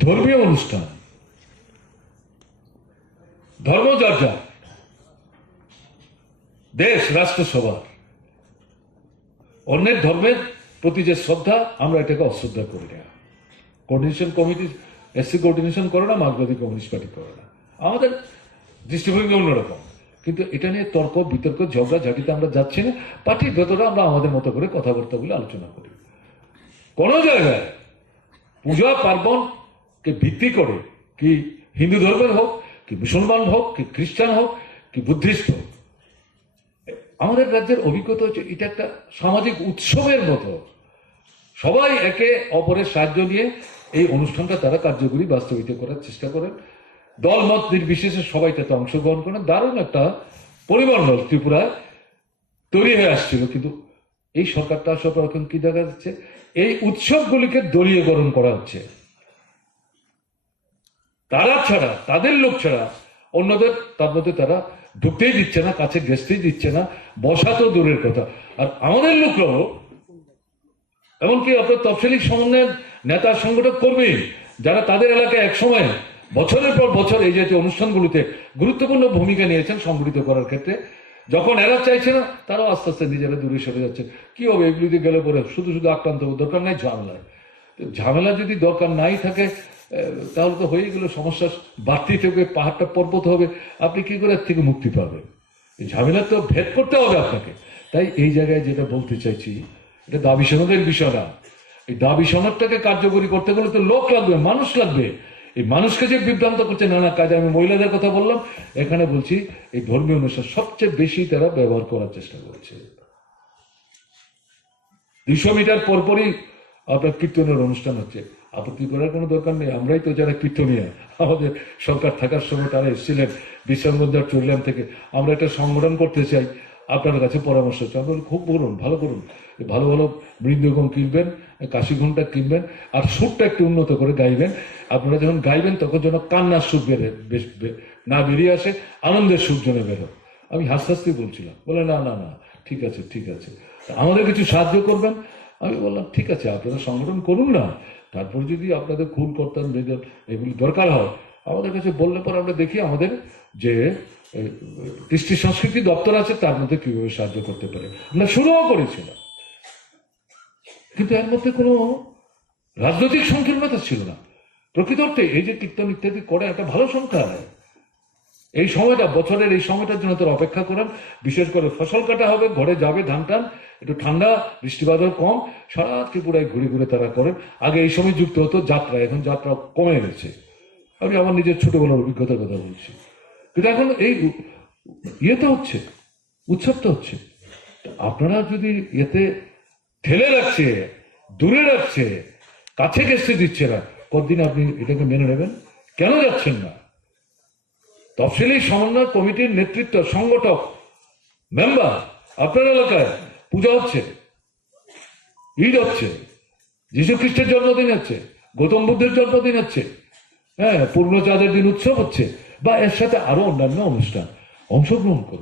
ধর্মীয় অনুষ্ঠান, ধর্মচর্চা, দেশ রাষ্ট্র সভা, অন্যের ধর্মের প্রতি যে শ্রদ্ধা, আমরা এটাকে অশ্রদ্ধা করি না। কোঅর্ডিনেশন কমিটি এসসি কোঅর্ডিনেশন করে না, মার্কসবাদী কমিউনিস্ট পার্টি করে না। আমাদের দৃষ্টিভঙ্গি অন্যরকম, কিন্তু এটা নিয়ে তর্ক বিতর্ক ঝগড়া ঝাঁটিতে আমরা যাচ্ছি না। পার্টির ভেতরে আমরা আমাদের মতো করে কথাবার্তাগুলো আলোচনা করি। কোন জায়গায় পূজা পার্বণকে ভিত্তি করে, কি হিন্দু ধর্মের হোক, কি মুসলমান হোক, কি খ্রিস্টান হোক, কি বুদ্ধিস্ট হোক, আমাদের রাজ্যের অভিজ্ঞতা হচ্ছে এটা একটা সামাজিক উৎসবের মতো। সবাই একে অপরের সাহায্য নিয়ে এই অনুষ্ঠানটা তারা কার্যকরী বাস্তবিত করার চেষ্টা করেন। দলমত নির্বিশেষে সবাই তাতে অংশগ্রহণ করেন। দারুণ একটা পরিমণ্ডল ত্রিপুরায় তৈরি হয়ে আসছিল। কিন্তু এই সরকারটা আসার পর এখন কি দেখা যাচ্ছে, এই উৎসবগুলিকে দলীয়করণ করা হচ্ছে। তারা ছাড়া, তাদের লোক ছাড়া অন্যদের তার মধ্যে তারা ঢুকতেই দিচ্ছে না, কাছে ঘেঁষতেই দিচ্ছে না, বসা তো দূরের কথা। আর আমাদের লোকরাও, এমনকি আপনার তফসিলি সমন্বয়ের নেতা সংগঠক কর্মী যারা তাদের এলাকায় একসময় বছরের পর বছর এই জাতীয় অনুষ্ঠানগুলিতে গুরুত্বপূর্ণ ভূমিকা নিয়েছেন সংগঠিত করার ক্ষেত্রে, যখন এরা চাইছে না, তারাও আস্তে আস্তে নিজেরা দূরে সরে যাচ্ছে। কি হবে এগুলিতে গেলে পরে শুধু শুধু আক্রান্ত হবে, দরকার নাই ঝামেলায়। ঝামেলা যদি দরকার নাই থাকে, তাহলে তো হয়ে গেল সমস্যা বাড়তি থেকে পাহাড়টা পর্বত হবে। আপনি কি করে এর থেকে মুক্তি পাবেন? এই ঝামেলা তো ভেদ করতে হবে আপনাকে। তাই এই জায়গায় যেটা বলতে চাইছি, এটা দাবি সনদের বিষয় না। এই দাবি সনদটাকে কার্যকরী করতে গেলে তো লোক লাগবে, মানুষ লাগবে। এই মানুষকে যে বিভ্রান্ত করছে নানা কাজে, আমি মহিলাদের কথা বললাম, এখানে বলছি এই ধর্মীয় অনুষ্ঠান সবচেয়ে বেশি তারা ব্যবহার করার চেষ্টা করছে। 200 মিটার পরপরই আপনার কীর্তনের অনুষ্ঠান হচ্ছে। আপত্তি করার কোনো দরকার নেই। আমরাই তো যারা কীর্তনিয়া, আমাদের সরকার থাকার সময় তারা এসেছিলেন বিশ্বাসগঞ্জার চুরলাম থেকে, আমরা একটা সংগঠন করতে চাই, আপনার কাছে পরামর্শ চাই। আমরা খুব করুন, ভালো করুন, ভালো ভালো মৃদঙ্গম কিনবেন, কাশি ঘণ্টা কিনবেন, আর সুরটা একটু উন্নত করে গাইবেন। আপনারা যখন গাইবেন তখন যেন কান্নার সুর না বেরিয়ে আসে, আনন্দের সুর যেন বেরো। আমি হাসতে হাসতে বলছিলাম, বলে না না না ঠিক আছে ঠিক আছে, আমাদের কিছু সাহায্য করবেন। আমি বললাম ঠিক আছে, আপনারা সংগঠন করুন না, তারপর যদি আপনাদের খুন কর্তান এগুলি দরকার হয় আমাদের কাছে বললে পর আমরা দেখি আমাদের যে কৃষ্টি সংস্কৃতি দপ্তর আছে তার মধ্যে কিভাবে সাহায্য করতে পারে। আমরা শুরুও করেছিলাম, কিন্তু এর মধ্যে কোনো রাজনৈতিক সংকীর্ণতা ছিল না। প্রকৃত অর্থে এই যে কীর্তন ইত্যাদি করে একটা ভালো সংখ্যা। এই সময়টা, বছরের এই সময়টার জন্য তারা অপেক্ষা করেন। বিশেষ করে ফসল কাটা হবে, ঘরে যাবে ধান টান, একটু ঠান্ডা, বৃষ্টিবাদল কম, সারা ত্রিপুরায় ঘুরে ঘুরে তারা করেন। আগে এই সময় যুক্ত হতো যাত্রা, এখন যাত্রা কমে গেছে। আমি আমার নিজের ছোটবেলার অভিজ্ঞতার কথা বলছি। কিন্তু এখন এই ইয়েতে হচ্ছে, উৎসবটা হচ্ছে। আপনারা যদি এতে ঠেলে রাখছে, দূরে রাখছে, কাছে ঘেঁষতে দিচ্ছে না, কতদিন আপনি এটাকে মেনে নেবেন? কেন যাচ্ছেন না? তফসিলি সমন্বয় কমিটির নেতৃত্ব, সংগঠক, মেম্বার, আপনার এলাকায় পূজা হচ্ছে, ঈদ হচ্ছে, যীশু খ্রিস্টের জন্মদিন হচ্ছে, গৌতম বুদ্ধের জন্মদিন হচ্ছে, হ্যাঁ, পূর্ণচাঁদের দিন উৎসব হচ্ছে, বা এর সাথে আরো অন্যান্য অনুষ্ঠান, অংশগ্রহণ করুন।